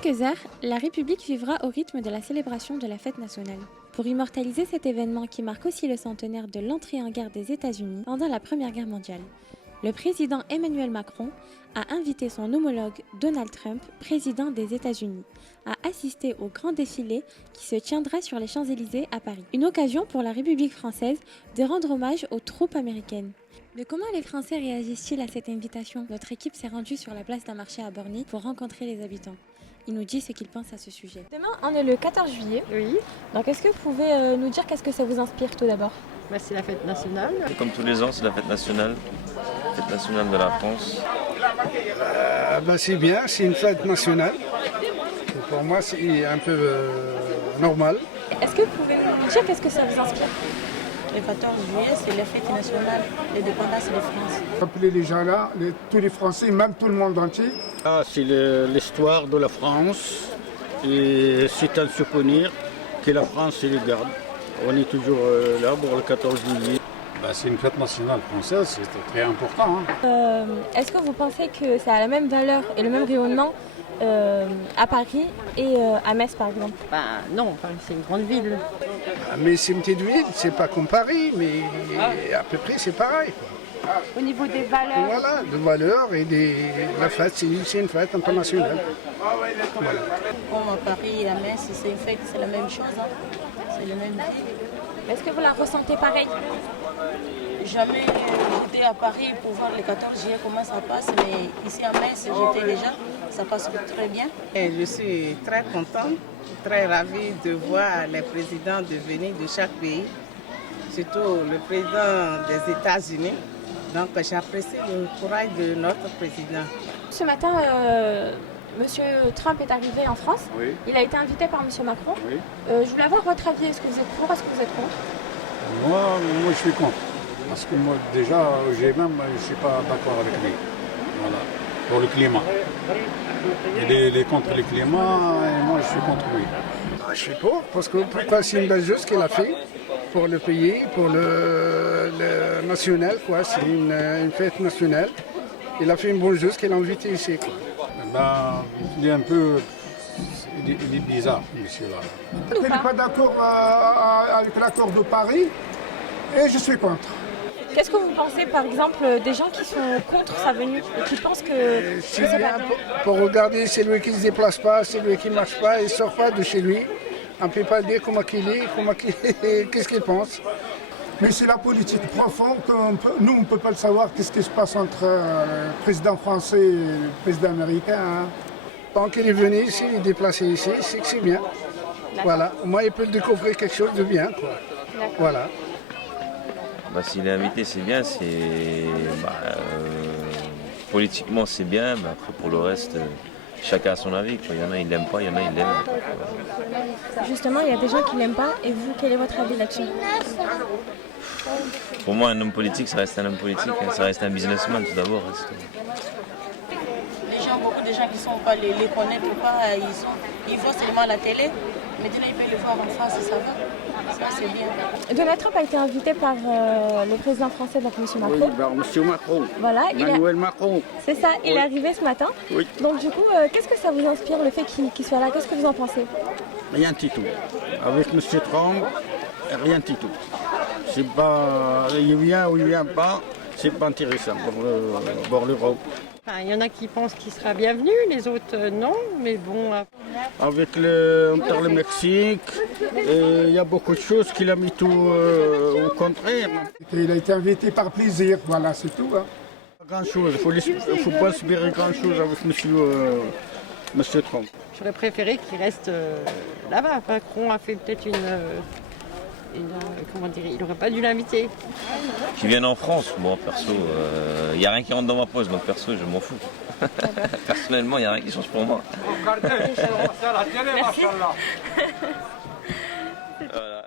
quelques heures, la République vivra au rythme de la célébration de la fête nationale. Pour immortaliser cet événement qui marque aussi le centenaire de l'entrée en guerre des États-Unis pendant la Première Guerre mondiale, le président Emmanuel Macron a invité son homologue Donald Trump, président des États-Unis, à assister au grand défilé qui se tiendra sur les Champs-Élysées à Paris. Une occasion pour la République française de rendre hommage aux troupes américaines. Mais comment les Français réagissent-ils à cette invitation? Notre équipe s'est rendue sur la place d'un marché à Borny pour rencontrer les habitants. Il nous dit ce qu'il pense à ce sujet. Demain, on est le 14 juillet. Oui. Donc, est-ce que vous pouvez nous dire qu'est-ce que ça vous inspire tout d'abord? C'est la fête nationale. Et comme tous les ans, c'est la fête nationale de la France. C'est bien, c'est une fête nationale. Et pour moi, c'est un peu normal. Est-ce que vous pouvez nous dire qu'est-ce que ça vous inspire? Le 14 juillet, c'est la fête nationale de l'indépendance de France. Appeler les gens là, tous les Français, même tout le monde entier. C'est l'histoire de la France et c'est un souvenir que la France elle garde. On est toujours là pour le 14 juillet. C'est une fête nationale française, c'est très important. Est-ce que vous pensez que ça a la même valeur et le même rayonnement à Paris et à Metz par exemple? Non, Paris c'est une grande ville. Mais c'est une petite ville, c'est pas comme Paris, mais à peu près c'est pareil. Au niveau des valeurs. Voilà, de valeurs et la fête, c'est une fête internationale. Voilà. Comme à Paris et à Metz, c'est une fête, c'est la même chose. C'est le même. Est-ce que vous la ressentez pareil? Jamais j'étais à Paris pour voir le 14 juillet comment ça passe, mais ici à Metz, j'étais déjà, ça passe très bien. Et je suis très contente, très ravie de voir les présidents de venir de chaque pays, surtout le président des États-Unis. Donc j'apprécie le courage de notre président. Ce matin, Monsieur Trump est arrivé en France. Oui. Il a été invité par Monsieur Macron. Oui. Je voulais avoir votre avis. Est-ce que vous êtes pour? Est-ce que vous êtes contre? Moi, je suis contre. Parce que moi, déjà, je ne suis pas d'accord avec lui. Voilà. Pour le climat. Il est contre le climat et moi, je suis contre lui. Je suis pour, parce que pourquoi c'est une belle chose qu'il a fait pour le pays, pour le national, quoi. C'est une fête nationale. Il a fait une bonne chose qu'il a invité ici, quoi. Il est un peu... Il est bizarre, monsieur-là. Je n'ai pas d'accord avec l'accord de Paris et je suis contre. Qu'est-ce que vous pensez, par exemple, des gens qui sont contre sa venue et qui pensent que C'est bien pour regarder celui qui ne se déplace pas, celui qui ne marche pas, il ne sort pas de chez lui. On ne peut pas dire comment il est, qu'est-ce qu'il pense. Mais c'est la politique profonde. Nous, on ne peut pas le savoir. Qu'est-ce qui se passe entre le président français et le président américain. Hein. Tant qu'il est venu ici, il est déplacé ici, c'est que c'est bien. Voilà. Au moins, il peut découvrir quelque chose de bien. Quoi. Voilà. S'il est invité, c'est bien. Politiquement, c'est bien. Mais après, pour le reste, chacun a son avis. Quoi. Il y en a, ils ne l'aiment pas, il y en a, ils l'aiment. Justement, il y a des gens qui ne l'aiment pas. Et vous, quel est votre avis là-dessus? Pour moi, un homme politique, ça reste un homme politique. Hein. Ça reste un businessman, tout d'abord. Beaucoup de gens qui sont pas les connaissent ou pas, ils voient seulement à la télé. Maintenant, ils peuvent le voir en face, ça va. Ça, c'est bien. Donald Trump a été invité par le président français, donc M. Macron. Oui, par M. Macron. Voilà, Emmanuel Macron. C'est ça, il est arrivé ce matin. Oui. Donc du coup, qu'est-ce que ça vous inspire, le fait qu'il soit là? Qu'est-ce que vous en pensez? Rien du tout. Avec M. Trump, rien du tout. C'est pas... Il vient ou il vient pas, c'est pas intéressant pour l'Europe. Il y en a qui pensent qu'il sera bienvenu, les autres non, mais bon. Avec le Mexique, il y a beaucoup de choses qu'il a mis tout au contraire. Il a été invité par plaisir, voilà, c'est tout. Hein. Pas grand-chose, il ne faut pas espérer grand-chose avec monsieur Trump. J'aurais préféré qu'il reste là-bas. Macron a fait peut-être comment dire, il n'aurait pas dû l'inviter. Qui viennent en France, moi perso, il n'y a rien qui rentre dans ma poche, donc perso, je m'en fous. Personnellement, il n'y a rien qui change pour moi. Merci. Voilà.